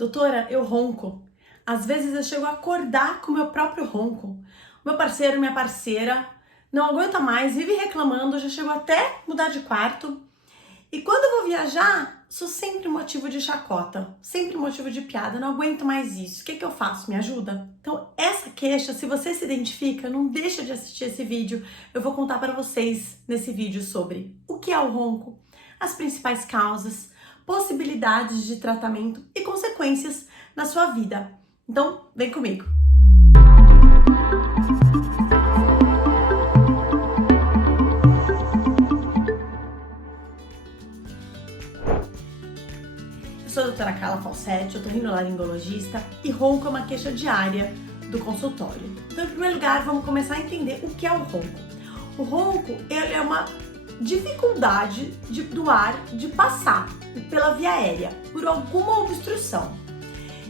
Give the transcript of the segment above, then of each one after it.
Doutora, eu ronco. Às vezes eu chego a acordar com o meu próprio ronco. Meu parceiro, minha parceira, não aguenta mais, vive reclamando, já chegou até mudar de quarto. E quando eu vou viajar, sou sempre motivo de chacota, sempre motivo de piada, não aguento mais isso. O que eu faço? Me ajuda? Então, essa queixa, se você se identifica, não deixa de assistir esse vídeo. Eu vou contar para vocês nesse vídeo sobre o que é o ronco, as principais causas, possibilidades de tratamento e consequências na sua vida. Então, vem comigo! Eu sou a doutora Carla Falsetti, otorrinolaringologista, e ronco é uma queixa diária do consultório. Então, em primeiro lugar, vamos começar a entender o que é o ronco. O ronco, ele é uma dificuldade do ar de passar pela via aérea por alguma obstrução.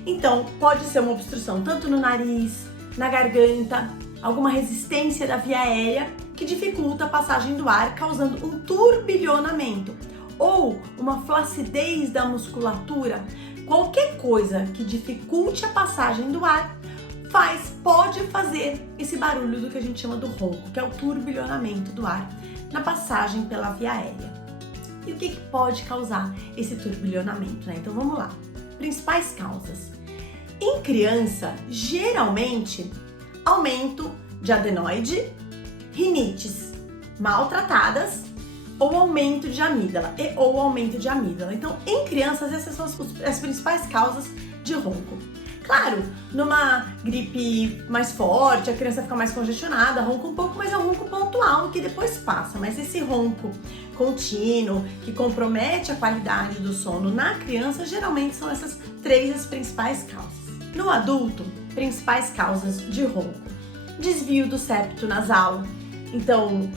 Então, pode ser uma obstrução tanto no nariz, na garganta, alguma resistência da via aérea que dificulta a passagem do ar, causando um turbilhonamento ou uma flacidez da musculatura. Qualquer coisa que dificulte a passagem do ar pode fazer esse barulho do que a gente chama do ronco, que é o turbilhonamento do ar na passagem pela via aérea. E o que pode causar esse turbilhonamento, né? Então vamos lá. Principais causas. Em criança, geralmente, aumento de adenoide, rinites maltratadas ou aumento de amígdala ou aumento de amígdala. Então, em crianças, essas são as principais causas de ronco. Claro, numa gripe mais forte, a criança fica mais congestionada, ronca um pouco, mas é um ronco pontual que depois passa. Mas esse ronco contínuo, que compromete a qualidade do sono na criança, geralmente são essas três as principais causas. No adulto, principais causas de ronco: desvio do septo nasal. Então,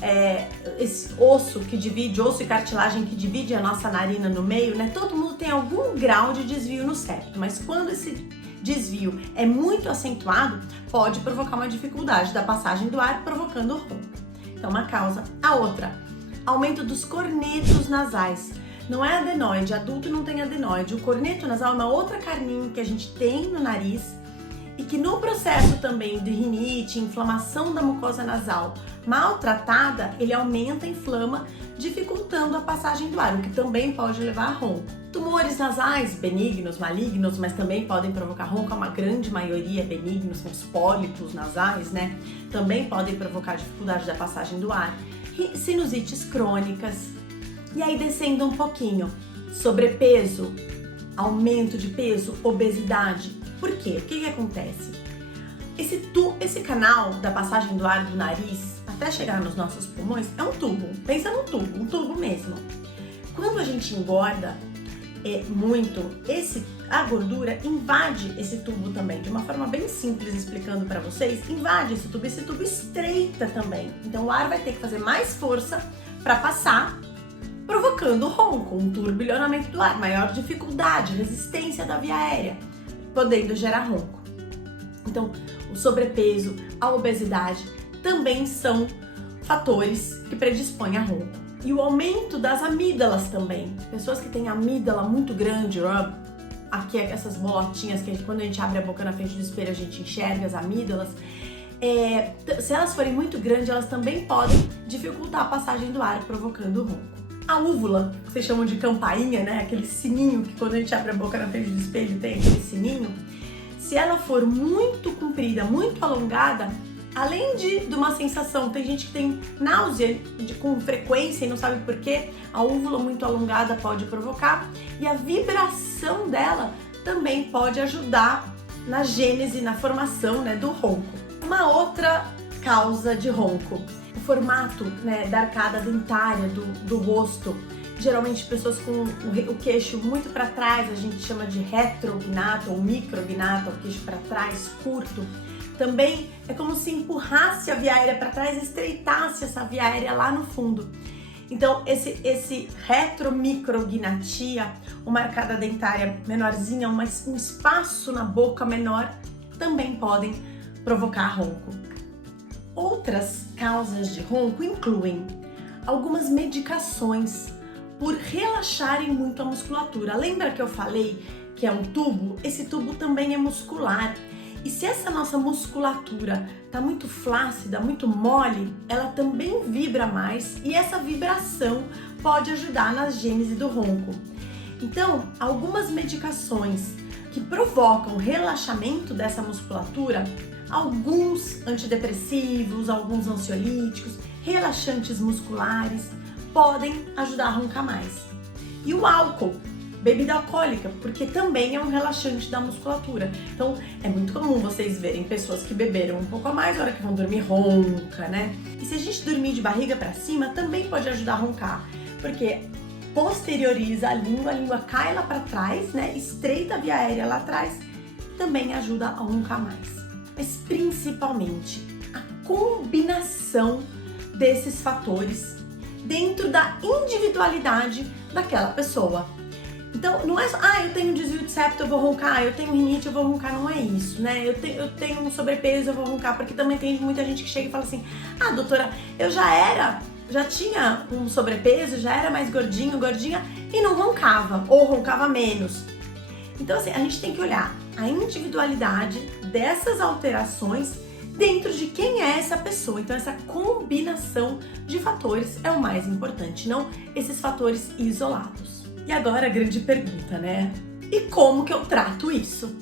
esse osso e cartilagem que divide a nossa narina no meio, né? Todo mundo tem algum grau de desvio no septo, mas quando esse desvio é muito acentuado, pode provocar uma dificuldade da passagem do ar, provocando ronco. Então, uma causa. A outra, aumento dos cornetos nasais. Não é adenoide, adulto não tem adenoide. O corneto nasal é uma outra carninha que a gente tem no nariz e que no processo também de rinite, inflamação da mucosa nasal maltratada, ele aumenta, inflama, dificultando a passagem do ar, o que também pode levar a ronco. Tumores nasais, benignos, malignos, mas também podem provocar ronco, uma grande maioria benignos, são os pólipos nasais, né? Também podem provocar dificuldade da passagem do ar. Sinusites crônicas. E aí, descendo um pouquinho, sobrepeso, aumento de peso, obesidade. Por quê? O que acontece? Esse canal da passagem do ar do nariz até chegar nos nossos pulmões é um tubo. Pensa num tubo, um tubo mesmo. Quando a gente engorda muito, a gordura invade esse tubo também. De uma forma bem simples, explicando para vocês, invade esse tubo estreita também. Então o ar vai ter que fazer mais força para passar, provocando ronco, um turbilhonamento do ar, maior dificuldade, resistência da via aérea, podendo gerar ronco. Então, o sobrepeso, a obesidade também são fatores que predispõem a ronco. E o aumento das amígdalas também. Pessoas que têm amígdala muito grande, aqui essas bolotinhas que quando a gente abre a boca na frente do espelho a gente enxerga as amígdalas, se elas forem muito grandes, elas também podem dificultar a passagem do ar, provocando ronco. A úvula, que vocês chamam de campainha, né? Aquele sininho que quando a gente abre a boca na frente do espelho tem aquele sininho. Se ela for muito comprida, muito alongada, além de uma sensação, tem gente que tem náusea com frequência e não sabe por quê, a úvula muito alongada pode provocar, e a vibração dela também pode ajudar na gênese, na formação, né, do ronco. Uma outra causa de ronco: o formato, né, da arcada dentária do rosto. Geralmente pessoas com o queixo muito para trás, a gente chama de retrognato ou micrognato, o queixo para trás, curto. Também é como se empurrasse a via aérea para trás, estreitasse essa via aérea lá no fundo. Então, esse retromicrognatia, uma arcada dentária menorzinha, um espaço na boca menor, também podem provocar ronco. Outras causas de ronco incluem algumas medicações por relaxarem muito a musculatura. Lembra que eu falei que é um tubo, esse tubo também é muscular. E se essa nossa musculatura está muito flácida, muito mole, ela também vibra mais e essa vibração pode ajudar na gênese do ronco. Então, algumas medicações que provocam relaxamento dessa musculatura, alguns antidepressivos, alguns ansiolíticos, relaxantes musculares, podem ajudar a roncar mais. E o álcool, bebida alcoólica, porque também é um relaxante da musculatura. Então, é muito comum vocês verem pessoas que beberam um pouco a mais na hora que vão dormir ronca, né? E se a gente dormir de barriga para cima, também pode ajudar a roncar, porque posterioriza a língua cai lá para trás, né? Estreita a via aérea lá atrás, também ajuda a roncar mais. Mas principalmente a combinação desses fatores dentro da individualidade daquela pessoa. Então, não é só, eu tenho desvio de septo, eu vou roncar, eu tenho rinite, eu vou roncar, não é isso, né? Eu tenho um sobrepeso, eu vou roncar, porque também tem muita gente que chega e fala assim, doutora, eu já tinha um sobrepeso, já era mais gordinha, e não roncava, ou roncava menos. Então, assim, a gente tem que olhar a individualidade dessas alterações dentro de quem é essa pessoa. Então, essa combinação de fatores é o mais importante, não esses fatores isolados. E agora a grande pergunta, né? E como que eu trato isso?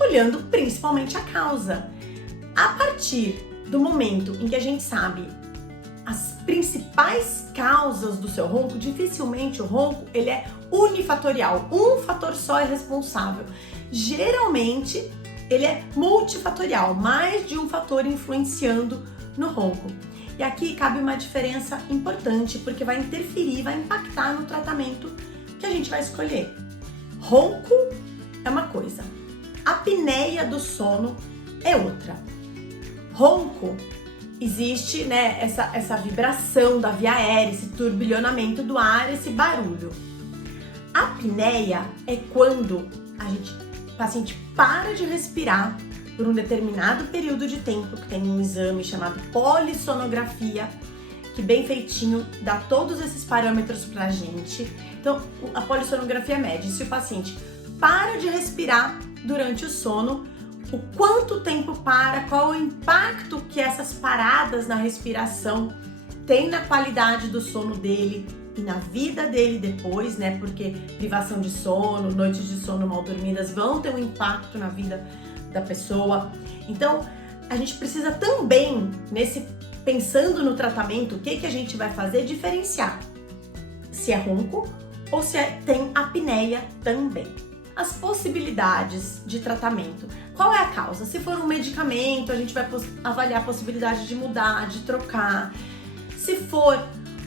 Olhando principalmente a causa. A partir do momento em que a gente sabe as principais causas do seu ronco, dificilmente o ronco ele é unifatorial, um fator só é responsável. Geralmente ele é multifatorial, mais de um fator influenciando no ronco. E aqui cabe uma diferença importante, porque vai interferir, vai impactar no tratamento que a gente vai escolher. Ronco é uma coisa, apneia do sono é outra. Ronco existe, né, essa vibração da via aérea, esse turbilhonamento do ar, esse barulho. A apneia é quando o paciente para de respirar por um determinado período de tempo, que tem um exame chamado polissonografia, que bem feitinho dá todos esses parâmetros pra gente. Então, a polissonografia mede se o paciente para de respirar durante o sono, o quanto tempo para, qual o impacto que essas paradas na respiração tem na qualidade do sono dele e na vida dele depois, né? Porque privação de sono, noites de sono mal dormidas vão ter um impacto na vida da pessoa. Então, a gente precisa também, pensando no tratamento, o que a gente vai fazer, diferenciar se é ronco ou se tem apneia também. As possibilidades de tratamento. Qual é a causa? Se for um medicamento, a gente vai avaliar a possibilidade de mudar, de trocar. Se for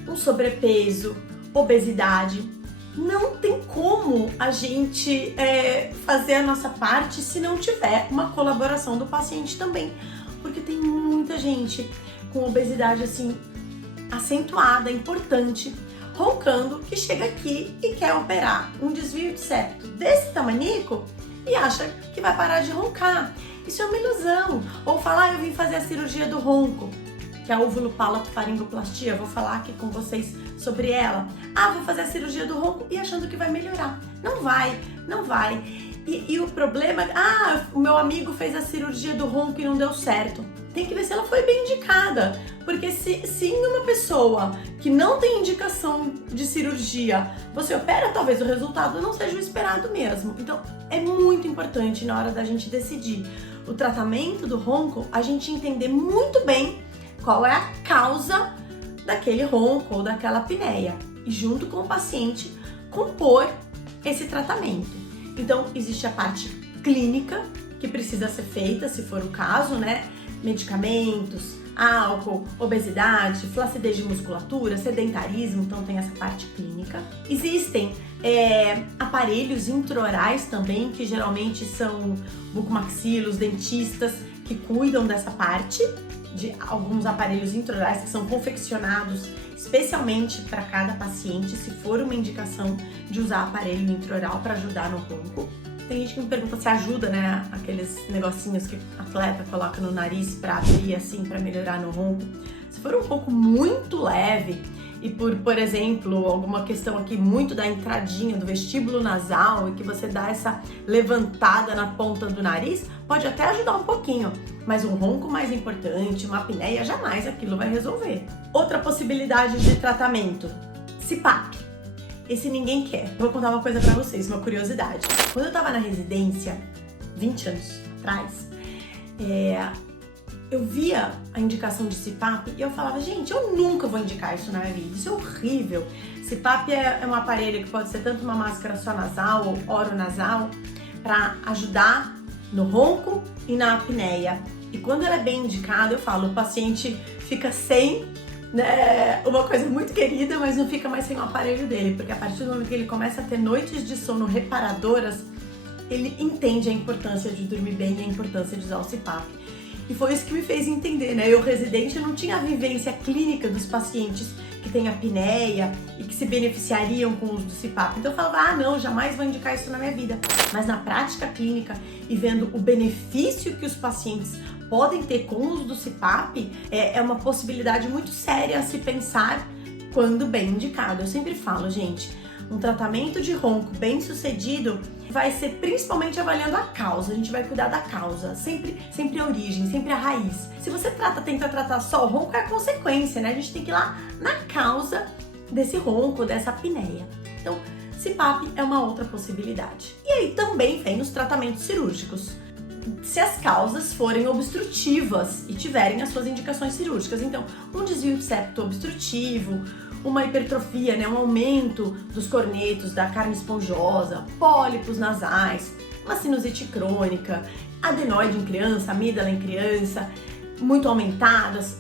um sobrepeso, obesidade, não tem como a gente fazer a nossa parte se não tiver uma colaboração do paciente também. Porque tem muita gente com obesidade assim acentuada, importante, roncando, que chega aqui e quer operar um desvio de septo desse tamanico e acha que vai parar de roncar. Isso é uma ilusão. Ou falar, eu vim fazer a cirurgia do ronco, que é a óvulo-palato-faringoplastia, vou falar aqui com vocês sobre ela. Vou fazer a cirurgia do ronco e achando que vai melhorar. Não vai. E o problema é, o meu amigo fez a cirurgia do ronco e não deu certo. Tem que ver se ela foi bem indicada, porque se em uma pessoa que não tem indicação de cirurgia, você opera, talvez o resultado não seja o esperado mesmo. Então, é muito importante na hora da gente decidir o tratamento do ronco, a gente entender muito bem qual é a causa daquele ronco ou daquela apneia e junto com o paciente compor esse tratamento. Então, existe a parte clínica que precisa ser feita, se for o caso, né? Medicamentos, álcool, obesidade, flacidez de musculatura, sedentarismo, então tem essa parte clínica. Existem aparelhos intraorais também, que geralmente são bucomaxilos, dentistas, que cuidam dessa parte, de alguns aparelhos intraorais que são confeccionados especialmente para cada paciente, se for uma indicação de usar aparelho intraoral para ajudar no ronco. Tem gente que me pergunta se ajuda, né, aqueles negocinhos que atleta coloca no nariz para abrir assim, para melhorar no ronco. Se for um ronco muito leve e por exemplo, alguma questão aqui muito da entradinha do vestíbulo nasal e que você dá essa levantada na ponta do nariz, pode até ajudar um pouquinho, mas um ronco mais importante, uma apneia, jamais aquilo vai resolver. Outra possibilidade de tratamento, CPAP. Esse ninguém quer. Vou contar uma coisa pra vocês, uma curiosidade. Quando eu tava na residência, 20 anos atrás, eu via a indicação de CPAP e eu falava, gente, eu nunca vou indicar isso na minha vida, isso é horrível. CPAP é um aparelho que pode ser tanto uma máscara só nasal ou oronasal para ajudar no ronco e na apneia. E quando ela é bem indicada, eu falo, o paciente fica sem, né, uma coisa muito querida, mas não fica mais sem o aparelho dele, porque a partir do momento que ele começa a ter noites de sono reparadoras, ele entende a importância de dormir bem e a importância de usar o CPAP. E foi isso que me fez entender, né? Eu, residente, não tinha a vivência clínica dos pacientes que têm apneia e que se beneficiariam com o uso do CPAP. Então eu falava, não, jamais vou indicar isso na minha vida. Mas na prática clínica e vendo o benefício que os pacientes podem ter com o uso do CPAP, é uma possibilidade muito séria a se pensar quando bem indicado. Eu sempre falo, gente, um tratamento de ronco bem sucedido vai ser principalmente avaliando a causa, a gente vai cuidar da causa, sempre a origem, sempre a raiz. Se você tenta tratar só o ronco, é a consequência, né? A gente tem que ir lá na causa desse ronco, dessa apneia. Então, CPAP é uma outra possibilidade. E aí também vem os tratamentos cirúrgicos. Se as causas forem obstrutivas e tiverem as suas indicações cirúrgicas. Então, um desvio de septo obstrutivo, uma hipertrofia, né, um aumento dos cornetos, da carne esponjosa, pólipos nasais, uma sinusite crônica, adenoide em criança, amígdala em criança, muito aumentadas,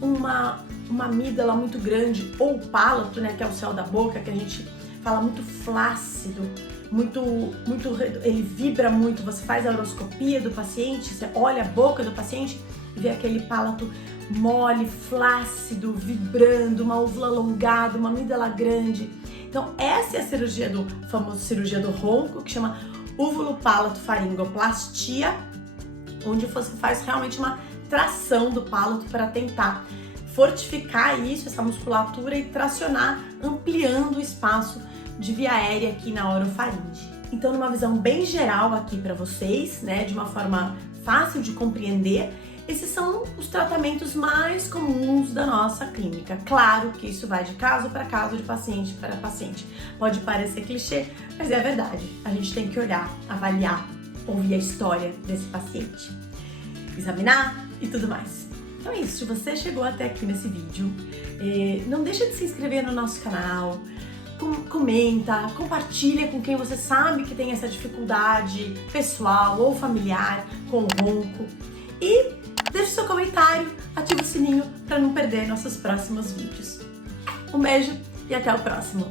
uma amígdala muito grande, ou o palato, né, que é o céu da boca, que a gente fala muito flácido, ele vibra muito. Você faz a uroscopia do paciente, você olha a boca do paciente e vê aquele palato mole, flácido, vibrando, uma úvula alongada, uma amígdala grande. Então essa é a cirurgia famosa cirurgia do ronco, que chama uvulopalatofaringoplastia, onde você faz realmente uma tração do palato para tentar fortificar isso, essa musculatura, e tracionar, ampliando o espaço de via aérea aqui na orofaringe. Então, numa visão bem geral aqui para vocês, né, de uma forma fácil de compreender, esses são os tratamentos mais comuns da nossa clínica. Claro que isso vai de caso para caso, de paciente para paciente. Pode parecer clichê, mas é verdade. A gente tem que olhar, avaliar, ouvir a história desse paciente, examinar e tudo mais. Então é isso, se você chegou até aqui nesse vídeo, não deixa de se inscrever no nosso canal, comenta, compartilha com quem você sabe que tem essa dificuldade pessoal ou familiar com o ronco e deixe seu comentário, ative o sininho para não perder nossos próximos vídeos. Um beijo e até o próximo!